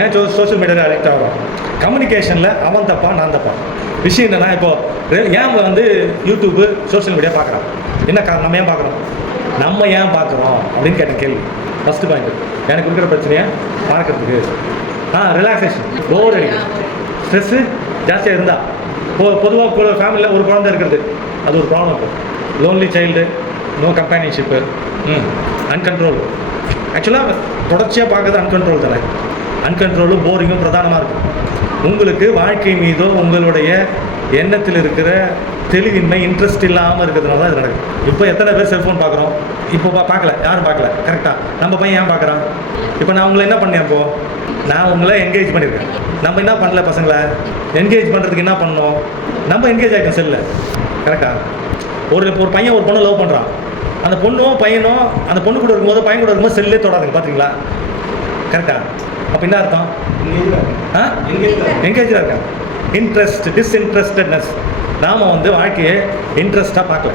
ஏன் சோஷியல் மீடியாவில் அடிக்ட் ஆகிறோம்? கம்யூனிகேஷனில் அவன் தப்பா நான் தப்பா? விஷயம் என்னன்னா, இப்போது ஏன் வந்து யூடியூப்பு சோஷியல் மீடியா பார்க்குறான்? என்ன காரணம்? நம்ம ஏன் பார்க்குறோம் அப்படின்னு கேட்ட கேள்வி. ஃபஸ்ட்டு பாயிண்ட், எனக்கு இருக்கிற பிரச்சனையை பார்க்கறதுக்கு. ரிலாக்ஸேஷன், போர் அடிக்கும், ஸ்ட்ரெஸ்ஸு ஜாஸ்தியாக இருந்தால். பொதுவாக ஃபேமிலியில் ஒரு குழந்தை இருக்கிறது, அது ஒரு ப்ராப்ளம் இருக்கும். Lonely child, no companionship, uncontrol. ஆக்சுவலாக தொடர்ச்சியாக பார்க்குறது அன்கண்ட்ரோல் தானே. அன்கண்ட்ரோலும் போரிங்கும் பிரதானமாக இருக்கும். உங்களுக்கு வாழ்க்கை மீதோ உங்களுடைய எண்ணத்தில் இருக்கிற தெளிவின்மை, இன்ட்ரெஸ்ட் இல்லாமல் இருக்கிறதுனால தான் இது நடக்குது. இப்போ எத்தனை பேர் செல்ஃபோன் பார்க்குறோம்? இப்போ பார்க்கல, யாரும் பார்க்கல. கரெக்டாக நம்ம பையன் ஏன் பார்க்குறான்? இப்போ நான் உங்களை என்ன பண்ணேன்? நான் உங்களை என்கேஜ் பண்ணியிருக்கேன். நம்ம என்ன பண்ணல? பசங்களை என்கேஜ் பண்ணுறதுக்கு என்ன பண்ணோம்? நம்ம என்கேஜ் ஆகிட்டோம் செல்லில். கரெக்டாக ஒரு பையன் ஒரு பொண்ணை லவ் பண்ணுறான். அந்த பொண்ணும் பையனும் அந்த பொண்ணு கூட இருக்கும்போது பையன் கூட இருக்கும்போது செல்லே தொடாதுங்க. பார்த்தீங்களா? கரெக்டாக. அப்போ என்ன அர்த்தம்? என்கேஜாக இருக்கேன். இன்ட்ரெஸ்ட், டிஸ்இன்ட்ரெஸ்டட்னஸ். நாம் வந்து வாழ்க்கையை இன்ட்ரெஸ்ட்டாக பார்க்கல.